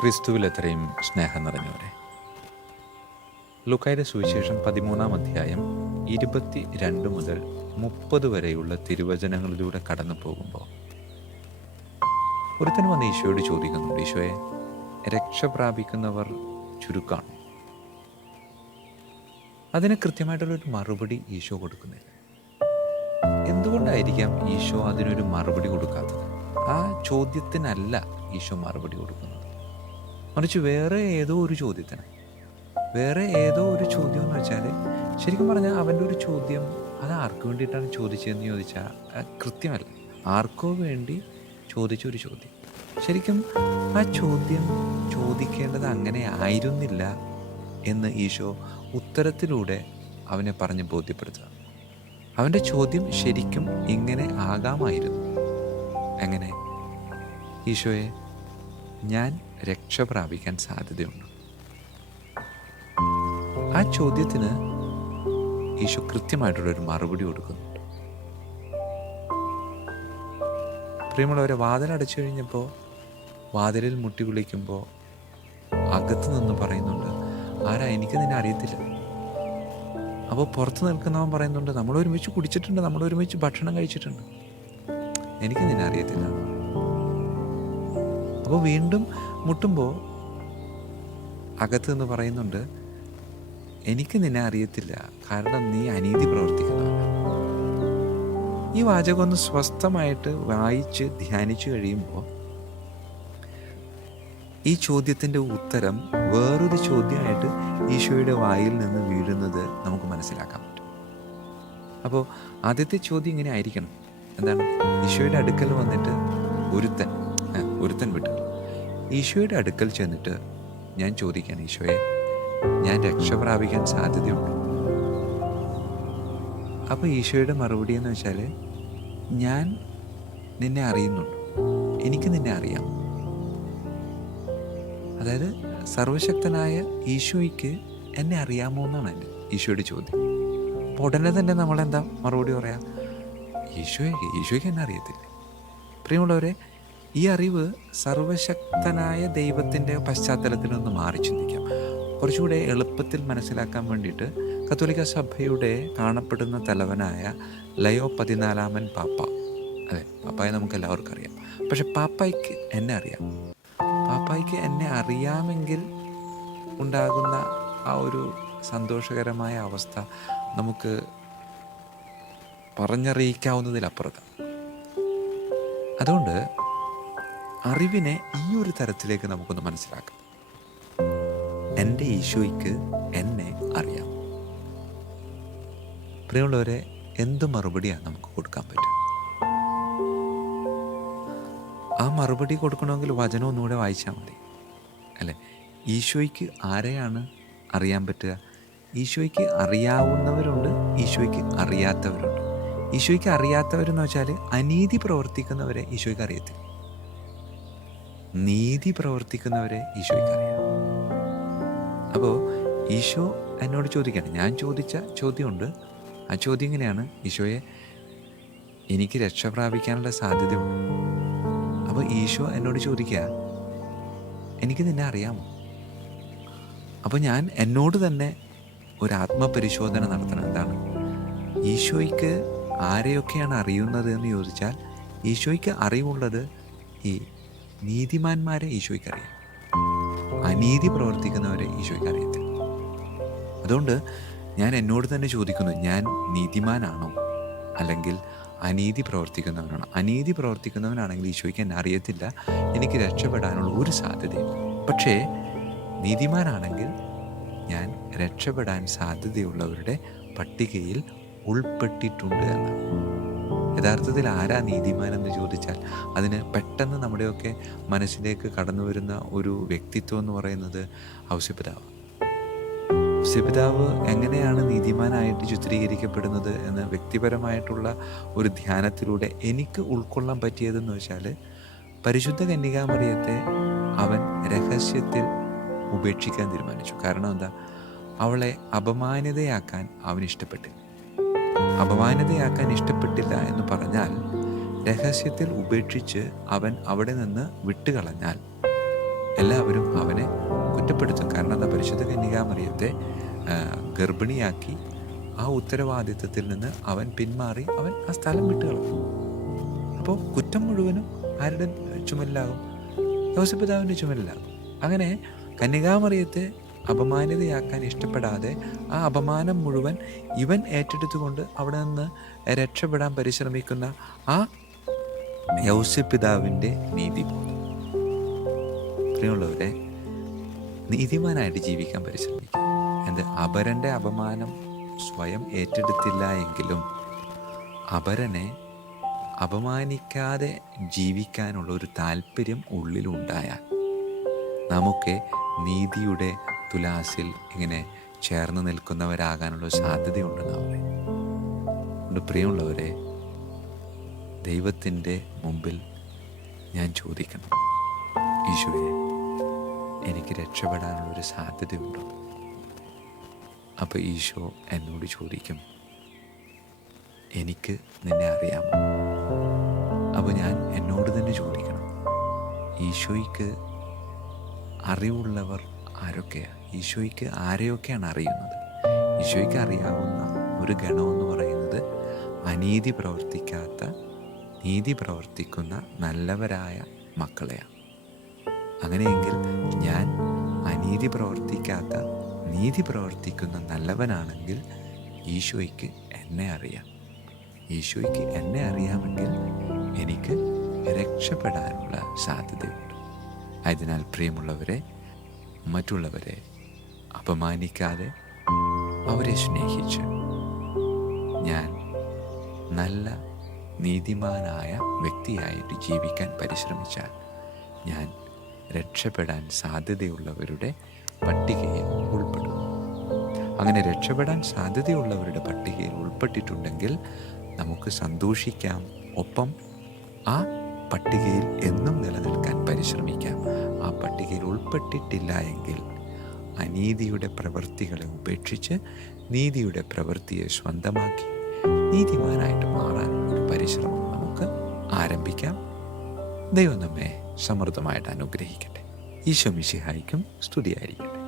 ക്രിസ്തുവിൽ എത്രയും സ്നേഹം നിറഞ്ഞവരെ, ലൂക്കായുടെ സുവിശേഷം 13-ാം അധ്യായം 22 മുതൽ 30 വരെയുള്ള തിരുവചനങ്ങളിലൂടെ കടന്നു പോകുമ്പോൾ ഒരുത്തൻ വന്ന് ഈശോയോട് ചോദിക്കുന്നുണ്ട്, ഈശോയെ, രക്ഷ പ്രാപിക്കുന്നവർ ചുരുക്കമാണ്. അതിന് കൃത്യമായിട്ടുള്ളൊരു മറുപടി ഈശോ കൊടുക്കുന്നില്ല. എന്തുകൊണ്ടായിരിക്കാം ഈശോ അതിനൊരു മറുപടി കൊടുക്കാത്തത്? ആ ചോദ്യത്തിനല്ല ഈശോ മറുപടി കൊടുക്കുന്നത്, മറിച്ച് വേറെ ഏതോ ഒരു ചോദ്യത്തിന്. വേറെ ഏതോ ഒരു ചോദ്യം എന്ന് വെച്ചാൽ, ശരിക്കും പറഞ്ഞാൽ അവൻ്റെ ഒരു ചോദ്യം അത് ആർക്ക് വേണ്ടിയിട്ടാണ് ചോദിച്ചതെന്ന് ചോദിച്ചാൽ കൃത്യമല്ല. ആർക്കോ വേണ്ടി ചോദിച്ചൊരു ചോദ്യം. ശരിക്കും ആ ചോദ്യം ചോദിക്കേണ്ടത് അങ്ങനെ ആയിരുന്നില്ല എന്ന് ഈശോ ഉത്തരത്തിലൂടെ അവനെ പറഞ്ഞ് ബോധ്യപ്പെടുത്തുക. അവൻ്റെ ചോദ്യം ശരിക്കും ഇങ്ങനെ ആകാമായിരുന്നു. എങ്ങനെ? ഈശോയെ, ഞാൻ രക്ഷ പ്രാപിക്കാൻ സാധ്യതയുണ്ട്. ആ ചോദ്യത്തിന് ഈശോ കൃത്യമായിട്ടുള്ളൊരു മറുപടി കൊടുക്കുന്നുണ്ട്. പ്രിയമുള്ളവരെ, വാതിലടച്ചു കഴിഞ്ഞപ്പോൾ, വാതിലിൽ മുട്ടി വിളിക്കുമ്പോൾ അകത്ത് നിന്ന് പറയുന്നുണ്ട്, ആരാ, എനിക്ക് നിന്നെ അറിയത്തില്ല. അപ്പോൾ പുറത്ത് നിൽക്കുന്നവൻ പറയുന്നുണ്ട്, നമ്മൾ ഒരുമിച്ച് കുടിച്ചിട്ടുണ്ട്, നമ്മൾ ഒരുമിച്ച് ഭക്ഷണം കഴിച്ചിട്ടുണ്ട്, എനിക്ക് നിന്നെ അറിയത്തില്ല. അപ്പോൾ വീണ്ടും മുട്ടുമ്പോൾ അകത്ത് നിന്ന് പറയുന്നുണ്ട്, എനിക്ക് നിന്നെ അറിയത്തില്ല, കാരണം നീ അനീതി പ്രവർത്തിക്കുന്നവനാണ്. ഈ വാചകം ഒന്ന് സ്വസ്ഥമായിട്ട് വായിച്ച് ധ്യാനിച്ചു കഴിയുമ്പോൾ ഈ ചോദ്യത്തിൻ്റെ ഉത്തരം വേറൊരു ചോദ്യമായിട്ട് ഈശോയുടെ വായിൽ നിന്ന് വീഴുന്നത് നമുക്ക് മനസ്സിലാക്കാൻ പറ്റും. അപ്പോൾ ആദ്യത്തെ ചോദ്യം ഇങ്ങനെ ആയിരിക്കണം. എന്താണ്? ഈശോയുടെ അടുക്കൽ വന്നിട്ട് ഒരുത്തൻ വിട്ടു ഈശോയുടെ അടുക്കൽ ചെന്നിട്ട് ഞാൻ ചോദിക്കുകയാണ്, ഈശോയെ, ഞാൻ രക്ഷ പ്രാപിക്കാൻ സാധ്യതയുണ്ട്. അപ്പോൾ ഈശോയുടെ മറുപടി എന്ന് വെച്ചാൽ, ഞാൻ നിന്നെ അറിയുന്നുണ്ട്, എനിക്ക് നിന്നെ അറിയാം. അതായത് സർവശക്തനായ ഈശോയ്ക്ക് എന്നെ അറിയാമോ എന്നാണ് എൻ്റെ ഈശോയുടെ ചോദ്യം. അപ്പോൾ ഉടനെ തന്നെ നമ്മളെന്താ മറുപടി പറയാം? ഈശോയ്ക്ക് എന്നെ അറിയത്തില്ല. പ്രിയമുള്ളവരെ, ഈ അറിവ് സർവശക്തനായ ദൈവത്തിൻ്റെ പശ്ചാത്തലത്തിൽ നിന്ന് മാറി ചിന്തിക്കാം. കുറച്ചുകൂടെ എളുപ്പത്തിൽ മനസ്സിലാക്കാൻ വേണ്ടിയിട്ട് കത്തോലിക്ക സഭയുടെ കാണപ്പെടുന്ന തലവനായ ലയോ 14 പാപ്പ, അതെ, പാപ്പായെ നമുക്ക് എല്ലാവർക്കും അറിയാം. പക്ഷെ പാപ്പായ്ക്ക് എന്നെ അറിയാം. പാപ്പായ്ക്ക് എന്നെ അറിയാമെങ്കിൽ ഉണ്ടാകുന്ന ആ ഒരു സന്തോഷകരമായ അവസ്ഥ നമുക്ക് പറഞ്ഞറിയിക്കാവുന്നതിലപ്പുറത്താണ്. അതുകൊണ്ട് അറിവിനെ ഈ ഒരു തരത്തിലേക്ക് നമുക്കൊന്ന് മനസ്സിലാക്കാം. എൻ്റെ ഈശോയ്ക്ക് എന്നെ അറിയാം. പ്രിയമുള്ളവരെ, എന്ത് മറുപടിയാണ് നമുക്ക് കൊടുക്കാൻ പറ്റും? ആ മറുപടി കൊടുക്കണമെങ്കിൽ വചനം ഒന്നുകൂടെ വായിച്ചാൽ മതി, അല്ലേ? ഈശോയ്ക്ക് ആരെയാണ് അറിയാൻ പറ്റുക? ഈശോയ്ക്ക് അറിയാവുന്നവരുണ്ട്, ഈശോയ്ക്ക് അറിയാത്തവരുണ്ട്. ഈശോയ്ക്ക് അറിയാത്തവരെന്ന് വെച്ചാൽ അനീതി പ്രവർത്തിക്കുന്നവരെ ഈശോയ്ക്ക് അറിയത്തില്ല. നീതി പ്രവർത്തിക്കുന്നവരെ ഈശോയ്ക്ക് അറിയാം. അപ്പോൾ ഈശോ എന്നോട് ചോദിക്കുകയാണ്, ഞാൻ ചോദിച്ച ചോദ്യമുണ്ട്. ആ ചോദ്യം ഇങ്ങനെയാണ്, ഈശോയെ, എനിക്ക് രക്ഷ പ്രാപിക്കാനുള്ള സാധ്യതയുണ്ട്. അപ്പോൾ ഈശോ എന്നോട് ചോദിക്കുക, എനിക്ക് നിന്നെ അറിയാമോ? അപ്പോൾ ഞാൻ എന്നോട് തന്നെ ഒരു ആത്മപരിശോധന നടത്തണം. എന്താണ്? ഈശോയ്ക്ക് ആരെയൊക്കെയാണ് അറിയുന്നത് എന്ന് ചോദിച്ചാൽ, ഈശോയ്ക്ക് അറിവുള്ളത് ഈ നീതിമാന്മാരെ ഈശോയ്ക്ക് അറിയാം, അനീതി പ്രവർത്തിക്കുന്നവരെ ഈശോയ്ക്ക് അറിയത്തില്ല. അതുകൊണ്ട് ഞാൻ എന്നോട് തന്നെ ചോദിക്കുന്നു, ഞാൻ നീതിമാനാണോ അല്ലെങ്കിൽ അനീതി പ്രവർത്തിക്കുന്നവനാണോ? അനീതി പ്രവർത്തിക്കുന്നവനാണെങ്കിൽ ഈശോയ്ക്ക് എന്നെ അറിയത്തില്ല, എനിക്ക് രക്ഷപ്പെടാനുള്ള ഒരു സാധ്യതയും. പക്ഷേ നീതിമാനാണെങ്കിൽ ഞാൻ രക്ഷപ്പെടാൻ സാധ്യതയുള്ളവരുടെ പട്ടികയിൽ ഉൾപ്പെട്ടിട്ടുണ്ട് എന്ന്. യഥാർത്ഥത്തിൽ ആരാ നീതിമാൻ എന്ന് ചോദിച്ചാൽ, അതിന് പെട്ടെന്ന് നമ്മുടെയൊക്കെ മനസ്സിലേക്ക് കടന്നു വരുന്ന ഒരു വ്യക്തിത്വം എന്ന് പറയുന്നത് ഔസേപ്പിതാവ്. ഔസേപ്പിതാവ് എങ്ങനെയാണ് നീതിമാനായിട്ട് ചിത്രീകരിക്കപ്പെടുന്നത് എന്ന് വ്യക്തിപരമായിട്ടുള്ള ഒരു ധ്യാനത്തിലൂടെ എനിക്ക് ഉൾക്കൊള്ളാൻ പറ്റിയതെന്ന് വെച്ചാൽ, പരിശുദ്ധ കന്യകാമറിയത്തെ അവൻ രഹസ്യത്തിൽ ഉപേക്ഷിക്കാൻ തീരുമാനിച്ചു. കാരണം എന്താ? അവളെ അപമാനിതയാക്കാൻ അവൻ ഇഷ്ടപ്പെട്ടില്ല. അപമാനിതയാക്കാൻ ഇഷ്ടപ്പെട്ടില്ല എന്ന് പറഞ്ഞാൽ, രഹസ്യത്തിൽ ഉപേക്ഷിച്ച് അവൻ അവിടെ നിന്ന് വിട്ടുകളഞ്ഞാൽ എല്ലാവരും അവനെ കുറ്റപ്പെടുത്തും. കാരണം എന്താ, പരിശുദ്ധ കന്യകാമറിയത്തെ ഗർഭിണിയാക്കി ആ ഉത്തരവാദിത്വത്തിൽ നിന്ന് അവൻ പിന്മാറി, അവൻ ആ സ്ഥലം വിട്ടുകളഞ്ഞു. അപ്പോൾ കുറ്റം മുഴുവനും ആരുടെ ചുമലിലാകും? യോസേപ്പിതാവിൻ്റെ ചുമലിലാകും. അങ്ങനെ കന്യകാമറിയത്തെ അപമാനിതയാക്കാൻ ഇഷ്ടപ്പെടാതെ ആ അപമാനം മുഴുവൻ ഇവൻ ഏറ്റെടുത്തുകൊണ്ട് അവിടെ നിന്ന് രക്ഷപ്പെടാൻ പരിശ്രമിക്കുന്ന ആ യോസേപ്പിതാവിൻ്റെ നീതിബോധം. പ്രിയമുള്ളവരെ, നീതിമാനായിട്ട് ജീവിക്കാൻ പരിശ്രമിക്കുക. അപരൻ്റെ അപമാനം സ്വയം ഏറ്റെടുത്തില്ല എങ്കിലും അപരനെ അപമാനിക്കാതെ ജീവിക്കാനുള്ള ഒരു താല്പര്യം ഉള്ളിലുണ്ടായാൽ നമുക്ക് നീതിയുടെ തുലാസിൽ ഇങ്ങനെ ചേർന്ന് നിൽക്കുന്നവരാകാനുള്ള സാധ്യതയുണ്ടെന്നാവേ. അതുകൊണ്ട് പ്രിയമുള്ളവരെ, ദൈവത്തിൻ്റെ മുമ്പിൽ ഞാൻ ചോദിക്കണം, ഈശോയെ, എനിക്ക് രക്ഷപ്പെടാനുള്ളൊരു സാധ്യതയുണ്ടോ? അപ്പോൾ ഈശോ എന്നോട് ചോദിക്കും, എനിക്ക് നിന്നെ അറിയാമോ? അപ്പോൾ ഞാൻ എന്നോട് തന്നെ ചോദിക്കണം, ഈശോയ്ക്ക് അറിവുള്ളവർ ആരൊക്കെയാണ്? ഈശോയ്ക്ക് ആരെയൊക്കെയാണ് അറിയുന്നത്? ഈശോയ്ക്ക് അറിയാവുന്ന ഒരു ഗണമെന്ന് പറയുന്നത് അനീതി പ്രവർത്തിക്കാത്ത, നീതി പ്രവർത്തിക്കുന്ന നല്ലവരായ മക്കളെയാണ്. അങ്ങനെയെങ്കിൽ ഞാൻ അനീതി പ്രവർത്തിക്കാത്ത, നീതി പ്രവർത്തിക്കുന്ന നല്ലവനാണെങ്കിൽ ഈശോയ്ക്ക് എന്നെ അറിയാം. ഈശോയ്ക്ക് എന്നെ അറിയാമെങ്കിൽ എനിക്ക് രക്ഷപ്പെടാനുള്ള സാധ്യതയുണ്ട്. അതിനാൽ പ്രിയമുള്ളവരെ, മറ്റുള്ളവരെ അപമാനിക്കാതെ അവരെ സ്നേഹിച്ച് ഞാൻ നല്ല നീതിമാനായ വ്യക്തിയായിട്ട് ജീവിക്കാൻ പരിശ്രമിച്ചാൽ ഞാൻ രക്ഷപ്പെടാൻ സാധ്യതയുള്ളവരുടെ പട്ടികയിൽ ഉൾപ്പെടും. അങ്ങനെ രക്ഷപ്പെടാൻ സാധ്യതയുള്ളവരുടെ പട്ടികയിൽ ഉൾപ്പെട്ടിട്ടുണ്ടെങ്കിൽ നമുക്ക് സന്തോഷിക്കാം. ഒപ്പം ആ പട്ടികയിൽ എന്നും നിലനിൽക്കാൻ പരിശ്രമിക്കാം. ആ പട്ടികയിൽ ഉൾപ്പെട്ടിട്ടില്ല എങ്കിൽ അനീതിയുടെ പ്രവൃത്തികളെ ഉപേക്ഷിച്ച് നീതിയുടെ പ്രവൃത്തിയെ സ്വന്തമാക്കി നീതിമാനായിട്ട് മാറാനുള്ള ഒരു പരിശ്രമം നമുക്ക് ആരംഭിക്കാം. ദൈവം നമ്മെ സമൃദ്ധമായിട്ട് അനുഗ്രഹിക്കട്ടെ. ഈശോ മിശിഹായ്ക്കും സ്തുതിയായിരിക്കട്ടെ.